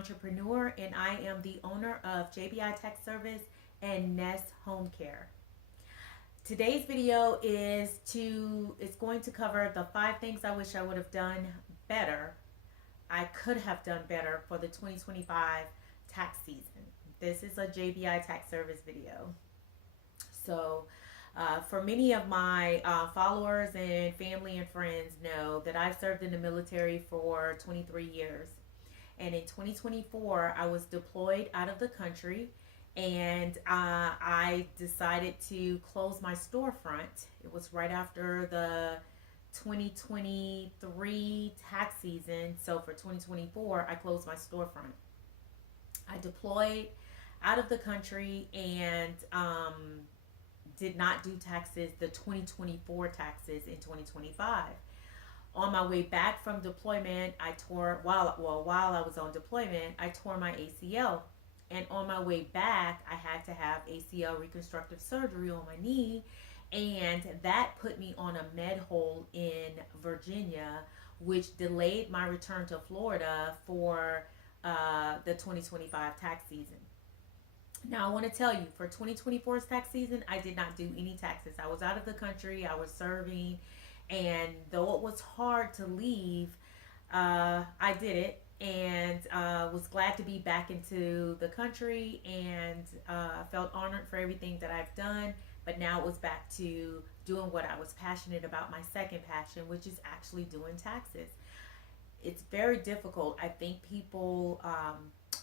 entrepreneur, and I am the owner of JBI Tech Service and Nest Home Care. Today's video is going to cover the 5 things I wish I would have done better. I could have done better for the 2025 tax season. This is a JBI Tax Service video. So, for many of my followers and family and friends know that I've served in the military for 23 years. And in 2024, I was deployed out of the country, and I decided to close my storefront. It was right after the 2023 tax season. So for 2024, I closed my storefront. I deployed out of the country and did not do taxes, the 2024 taxes in 2025. On my way back from deployment, while I was on deployment, I tore my ACL. And on my way back, I had to have ACL reconstructive surgery on my knee, and that put me on a med hold in Virginia, which delayed my return to Florida for the 2025 tax season. Now, I want to tell you, for 2024's tax season, I did not do any taxes. I was out of the country, I was serving, and though it was hard to leave, I did it, and was glad to be back into the country, and felt honored for everything that I've done. But now it was back to doing what I was passionate about, my second passion, which is actually doing taxes. It's very difficult. I think people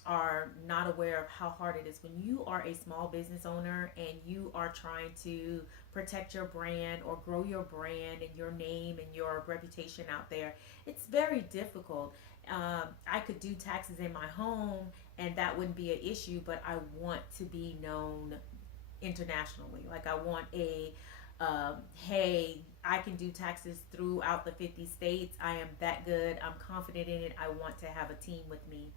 are not aware of how hard it is when you are a small business owner and you are trying to protect your brand or grow your brand and your name and your reputation out there. It's very difficult. I could do taxes in my home and that wouldn't be an issue, but I want to be known internationally. Like, I want hey, I can do taxes throughout the 50 states. I am that good. I'm confident in it. I want to have a team with me.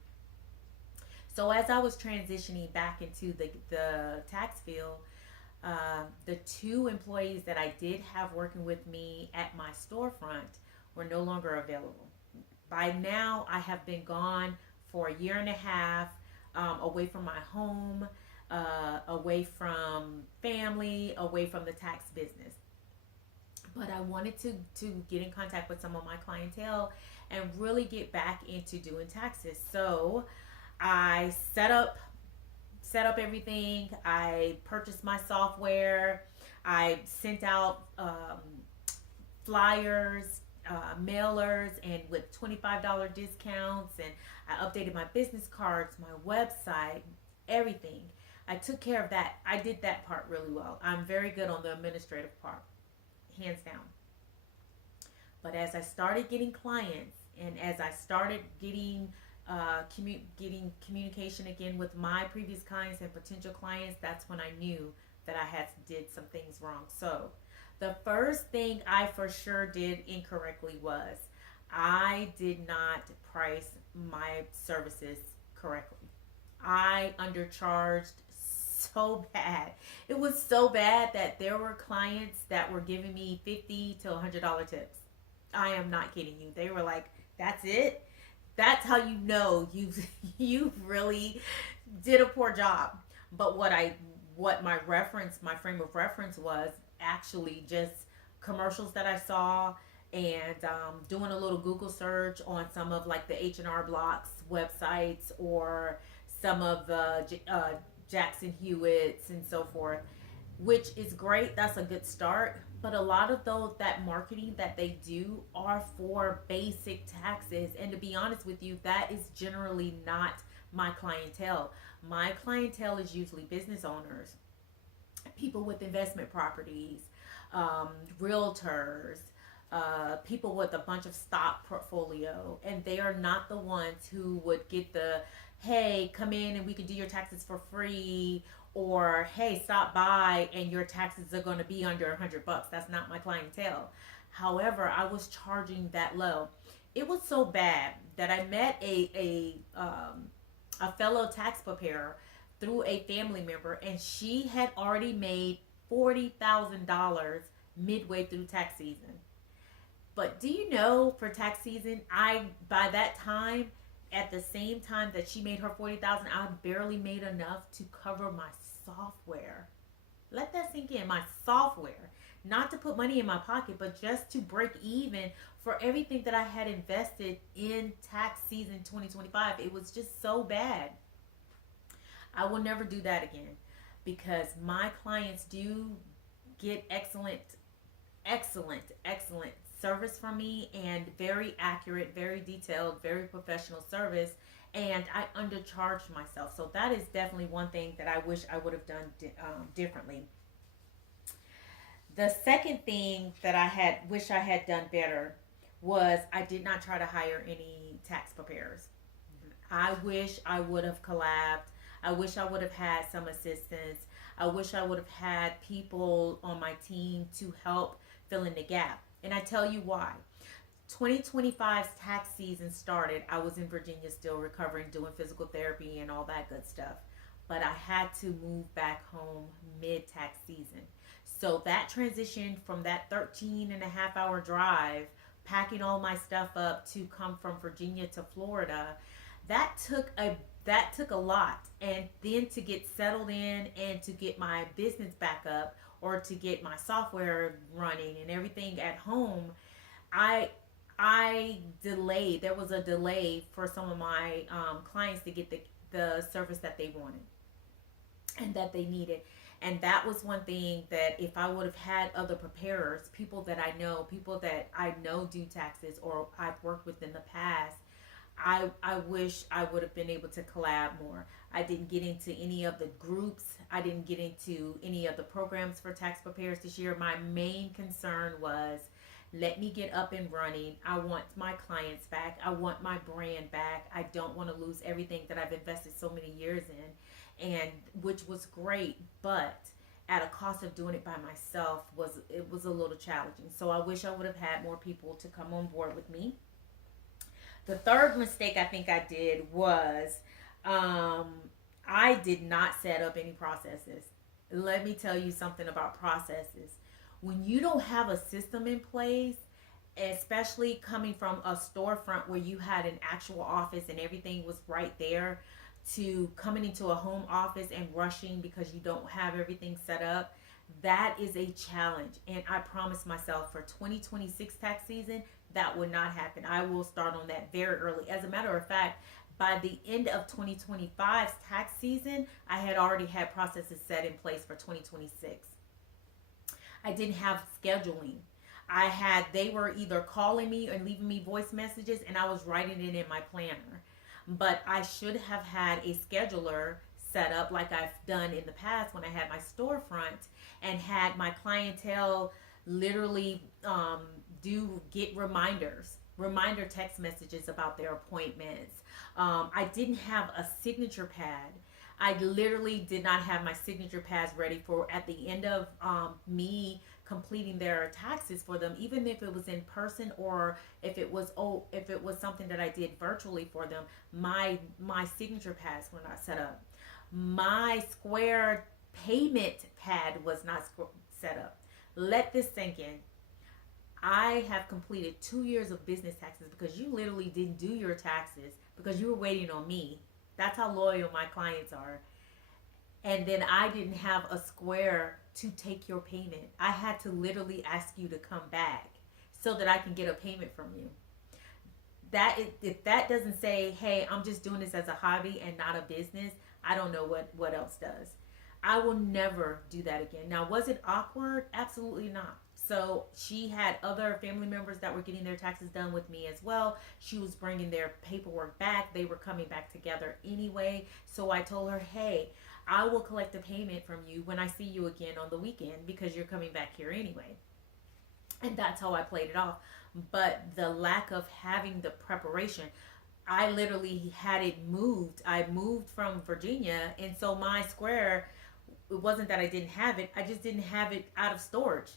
So as I was transitioning back into the tax field, the 2 employees that I did have working with me at my storefront were no longer available. By now, I have been gone for a year and a half, away from my home, away from family, away from the tax business. But I wanted to get in contact with some of my clientele and really get back into doing taxes. So I set up everything. I purchased my software. I sent out flyers, mailers, and with $25 discounts, and I updated my business cards, my website, everything. I took care of that. I did that part really well. I'm very good on the administrative part, hands down. But as I started getting clients, and as I started getting communication again with my previous clients and potential clients, that's when I knew that I had did some things wrong. So the first thing I for sure did incorrectly was I did not price my services correctly. I undercharged so bad. It was so bad that there were clients that were giving me $50 to $100 tips. I am not kidding you. They were like, "That's it?" That's how you know you really did a poor job. But what my frame of reference was actually just commercials that I saw, and doing a little Google search on some of like the H&R Block's websites, or some of the Jackson Hewitts and so forth, which is great. That's a good start. But a lot of that marketing that they do are for basic taxes. And to be honest with you, that is generally not my clientele. My clientele is usually business owners, people with investment properties, realtors, people with a bunch of stock portfolio. And they are not the ones who would get the, "Hey, come in and we can do your taxes for free," or "Hey, stop by and your taxes are going to be under $100. That's not my clientele. However, I was charging that low. It was so bad that I met a fellow tax preparer through a family member, and she had already made $40,000 midway through tax season. But do you know, for tax season, by that time, at the same time that she made her 40,000, I barely made enough to cover my software. Let that sink in. My software. Not to put money in my pocket, but just to break even for everything that I had invested in tax season 2025. It was just so bad. I will never do that again because my clients do get excellent service from me, and very accurate, very detailed, very professional service. And I undercharged myself. So that is definitely one thing that I wish I would have done differently. The second thing that I had wish I had done better was I did not try to hire any tax preparers. I wish I would have collabed. I wish I would have had some assistance. I wish I would have had people on my team to help fill in the gap. And I tell you why. 2025's tax season started. I was in Virginia still recovering, doing physical therapy and all that good stuff. But I had to move back home mid tax season. So that transition from that 13 and a half hour drive, packing all my stuff up to come from Virginia to Florida, that took a lot. And then to get settled in and to get my business back up, or to get my software running and everything at home, I I delayed. There was a delay for some of my clients to get the service that they wanted and that they needed. And that was one thing that if I would have had other preparers, people that I know do taxes or I've worked with in the past, I wish I would have been able to collab more. I didn't get into any of the groups. I didn't get into any of the programs for tax preparers this year. My main concern was, let me get up and running. I want my clients back. I want my brand back. I don't want to lose everything that I've invested so many years in, and which was great, but at a cost of doing it by myself was a little challenging. So I wish I would have had more people to come on board with me. The third mistake I think I did was I did not set up any processes. Let me tell you something about processes. When you don't have a system in place, especially coming from a storefront where you had an actual office and everything was right there, to coming into a home office and rushing because you don't have everything set up, that is a challenge. And I promised myself for 2026 tax season, that would not happen. I will start on that very early. As a matter of fact, by the end of 2025's tax season, I had already had processes set in place for 2026. I didn't have scheduling. They were either calling me or leaving me voice messages, and I was writing it in my planner. But I should have had a scheduler set up like I've done in the past when I had my storefront, and had my clientele literally get reminder text messages about their appointments. I didn't have a signature pad. I literally did not have my signature pads ready for at the end of me completing their taxes for them, even if it was in person or if it was something that I did virtually for them. My signature pads were not set up. My Square payment pad was not set up. Let this sink in. I have completed 2 years of business taxes because you literally didn't do your taxes because you were waiting on me. That's how loyal my clients are. And then I didn't have a Square to take your payment. I had to literally ask you to come back so that I can get a payment from you. If that doesn't say, hey, I'm just doing this as a hobby and not a business, I don't know what else does. I will never do that again. Now, was it awkward? Absolutely not. So she had other family members that were getting their taxes done with me as well. She was bringing their paperwork back. They were coming back together anyway. So I told her, hey, I will collect the payment from you when I see you again on the weekend because you're coming back here anyway. And that's how I played it off. But the lack of having the preparation, I literally had it moved. I moved from Virginia, and so my Square, it wasn't that I didn't have it. I just didn't have it out of storage.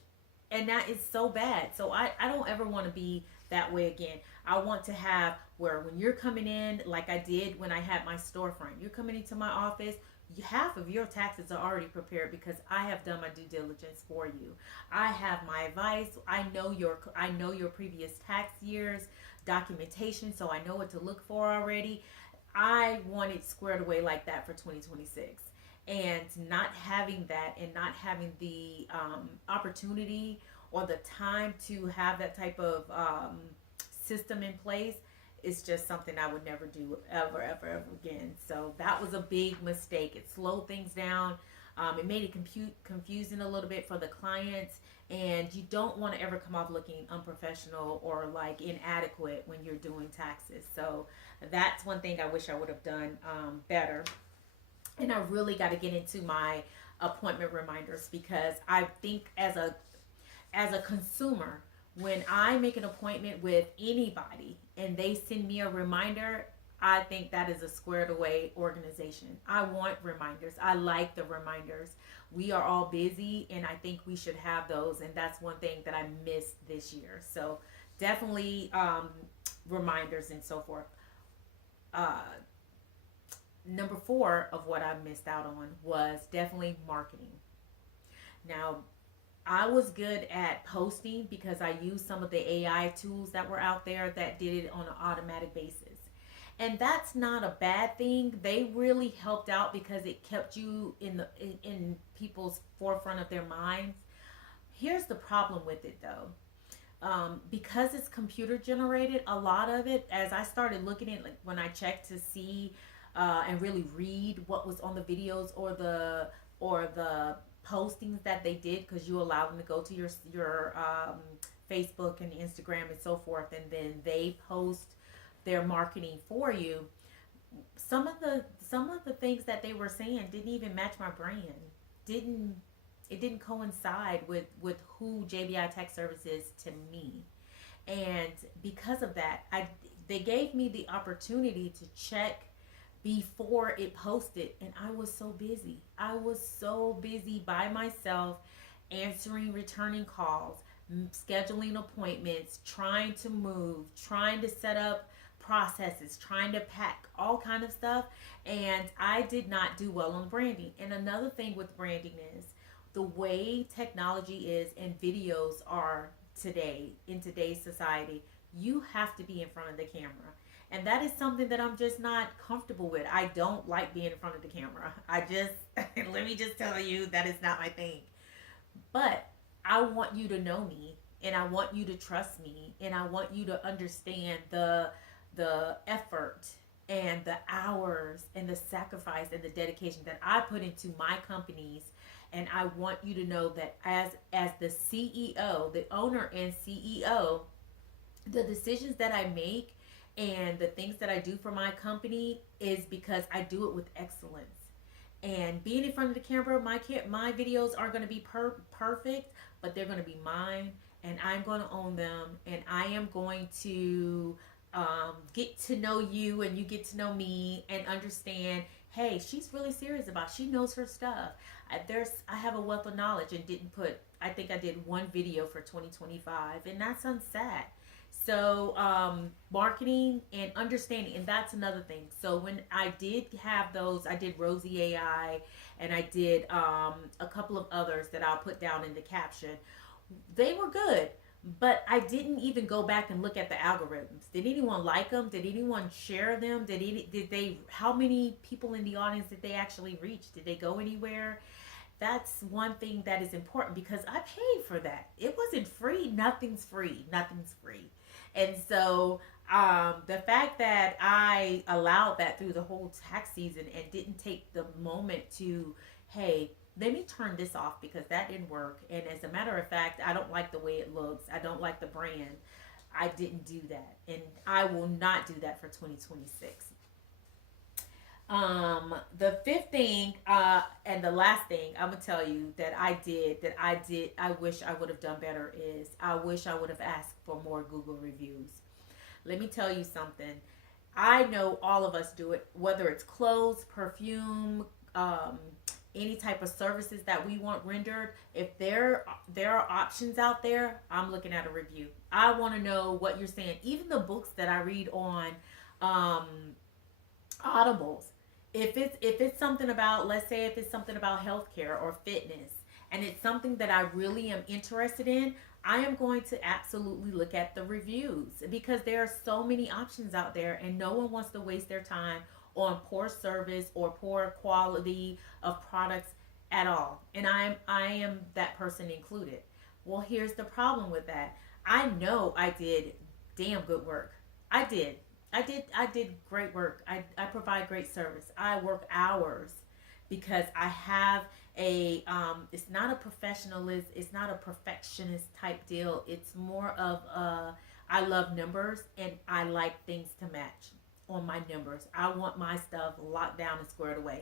And that is so bad. So I don't ever want to be that way again. I want to have where when you're coming in, like I did when I had my storefront, you're coming into my office, half of your taxes are already prepared because I have done my due diligence for you. I have my advice. I know your previous tax years documentation, so I know what to look for already. I want it squared away like that for 2026. And not having that, and not having the opportunity or the time to have that type of system in place is just something I would never do ever again. So that was a big mistake. It slowed things down. It made it confusing a little bit for the clients, and you don't want to ever come off looking unprofessional or like inadequate when you're doing taxes. So that's one thing I wish I would have done better. And I really got to get into my appointment reminders, because I think as a consumer, when I make an appointment with anybody and they send me a reminder, I think that is a squared away organization. I want reminders. I like the reminders. We are all busy, and I think we should have those. And that's one thing that I missed this year. So definitely reminders and so forth. Number 4 of what I missed out on was definitely marketing. Now, I was good at posting because I used some of the AI tools that were out there that did it on an automatic basis. And that's not a bad thing. They really helped out because it kept you in people's forefront of their minds. Here's the problem with it though. Because it's computer generated, a lot of it, as I started looking at, like when I checked to see and really read what was on the videos or the postings that they did, because you allow them to go to your Facebook and Instagram and so forth, and then they post their marketing for you. Some of the things that they were saying didn't even match my brand. Didn't coincide with who JBI Tech Service is to me. And because of that, they gave me the opportunity to check before it posted, and I was so busy. I was so busy by myself, answering returning calls, scheduling appointments, trying to move, trying to set up processes, trying to pack, all kind of stuff, and I did not do well on branding. And another thing with branding is the way technology is and videos are today in today's society. You have to be in front of the camera. And that is something that I'm just not comfortable with. I don't like being in front of the camera. Let me just tell you, that is not my thing. But I want you to know me, and I want you to trust me, and I want you to understand the effort and the hours and the sacrifice and the dedication that I put into my companies. And I want you to know that as the CEO, the owner and CEO, the decisions that I make and the things that I do for my company is because I do it with excellence. And being in front of the camera, my videos aren't going to be perfect, but they're going to be mine, and I'm going to own them, and I am going to get to know you, and you get to know me, and understand, hey, she's really serious about it. She knows her stuff. I have a wealth of knowledge, and I think I did one video for 2025, and that sounds sad. So marketing and understanding, and that's another thing. So when I did have those, I did Rosie AI, and I did a couple of others that I'll put down in the caption. They were good, but I didn't even go back and look at the algorithms. Did anyone like them? Did anyone share them? Did they? How many people in the audience did they actually reach? Did they go anywhere? That's one thing that is important, because I paid for that. It wasn't free. Nothing's free. Nothing's free. And so the fact that I allowed that through the whole tax season and didn't take the moment to, hey, let me turn this off because that didn't work. And as a matter of fact, I don't like the way it looks. I don't like the brand. I didn't do that. And I will not do that for 2026. The fifth thing, and the last thing I'm gonna tell you that I wish I would have done better is I wish I would have asked for more Google reviews. Let me tell you something. I know all of us do it, whether it's clothes, perfume, any type of services that we want rendered. If there are options out there, I'm looking at a review. I want to know what you're saying. Even the books that I read on Audibles, if it's something about, let's say if it's something about healthcare or fitness, and it's something that I really am interested in, I am going to absolutely look at the reviews, because there are so many options out there and no one wants to waste their time on poor service or poor quality of products at all. And I am that person included. Well, here's the problem with that. I know I did damn good work. I did. I did great work. I provide great service. I work hours because I have a it's not a professionalist, it's not a perfectionist type deal. It's more of a, I love numbers and I like things to match on my numbers. I want my stuff locked down and squared away.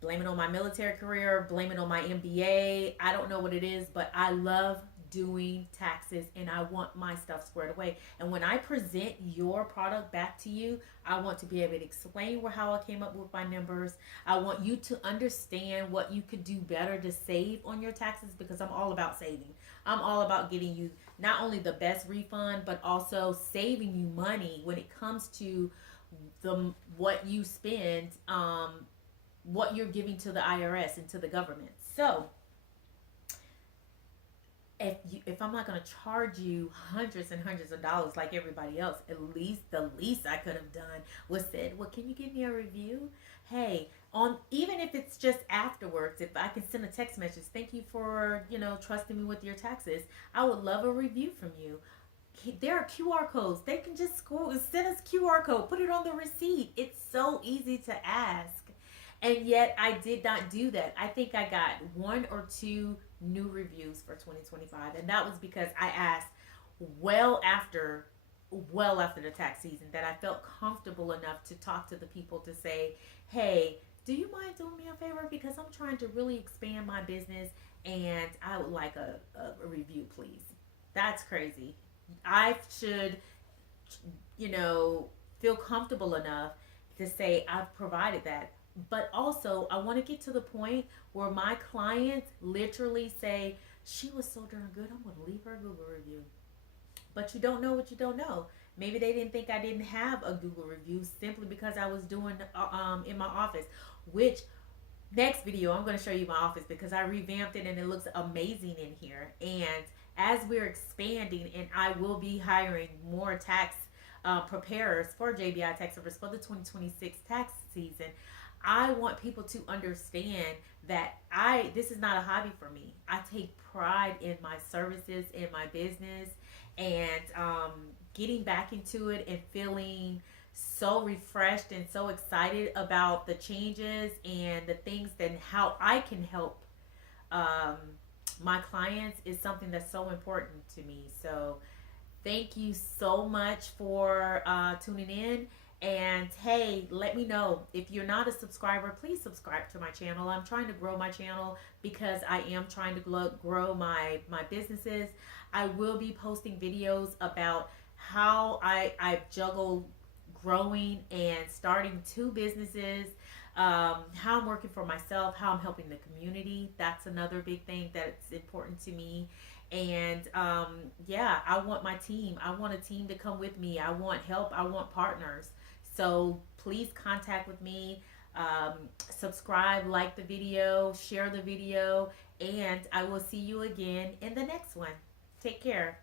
Blame it on my military career, blame it on my MBA. I don't know what it is, but I love doing taxes and I want my stuff squared away. And when I present your product back to you, I want to be able to explain how I came up with my numbers. I want you to understand what you could do better to save on your taxes, because I'm all about saving. I'm all about getting you not only the best refund, but also saving you money when it comes to the what you spend, what you're giving to the IRS and to the government. So if I'm not going to charge you hundreds and hundreds of dollars like everybody else, at least the least I could have done was said, well, can you give me a review? Hey, on, even if it's just afterwards, if I can send a text message, thank you for, trusting me with your taxes. I would love a review from you. There are QR codes. They can just send us QR code, put it on the receipt. It's so easy to ask. And yet I did not do that. I think I got one or two new reviews for 2025. And that was because I asked well after the tax season, that I felt comfortable enough to talk to the people to say, hey, do you mind doing me a favor? Because I'm trying to really expand my business and I would like a review, please. That's crazy. I should, feel comfortable enough to say I've provided that. But also, I want to get to the point where my clients literally say, she was so darn good, I'm going to leave her a Google review. But you don't know what you don't know. Maybe they didn't think I didn't have a Google review simply because I was doing in my office, which next video I'm going to show you my office because I revamped it and it looks amazing in here. And as we're expanding, and I will be hiring more tax preparers for JBI Tax Service for the 2026 tax season, I want people to understand that this is not a hobby for me. I take pride in my services, in my business, and getting back into it and feeling so refreshed and so excited about the changes and the things that how I can help my clients is something that's so important to me. So thank you so much for tuning in. And hey, let me know if you're not a subscriber, please subscribe to my channel. I'm trying to grow my channel because I am trying to grow my businesses. I will be posting videos about how I've juggled growing and starting two businesses, how I'm working for myself, how I'm helping the community. That's another big thing that's important to me. And yeah, I want my team. I want a team to come with me. I want help. I want partners. So please contact with me. Subscribe, like the video, share the video, and I will see you again in the next one. Take care.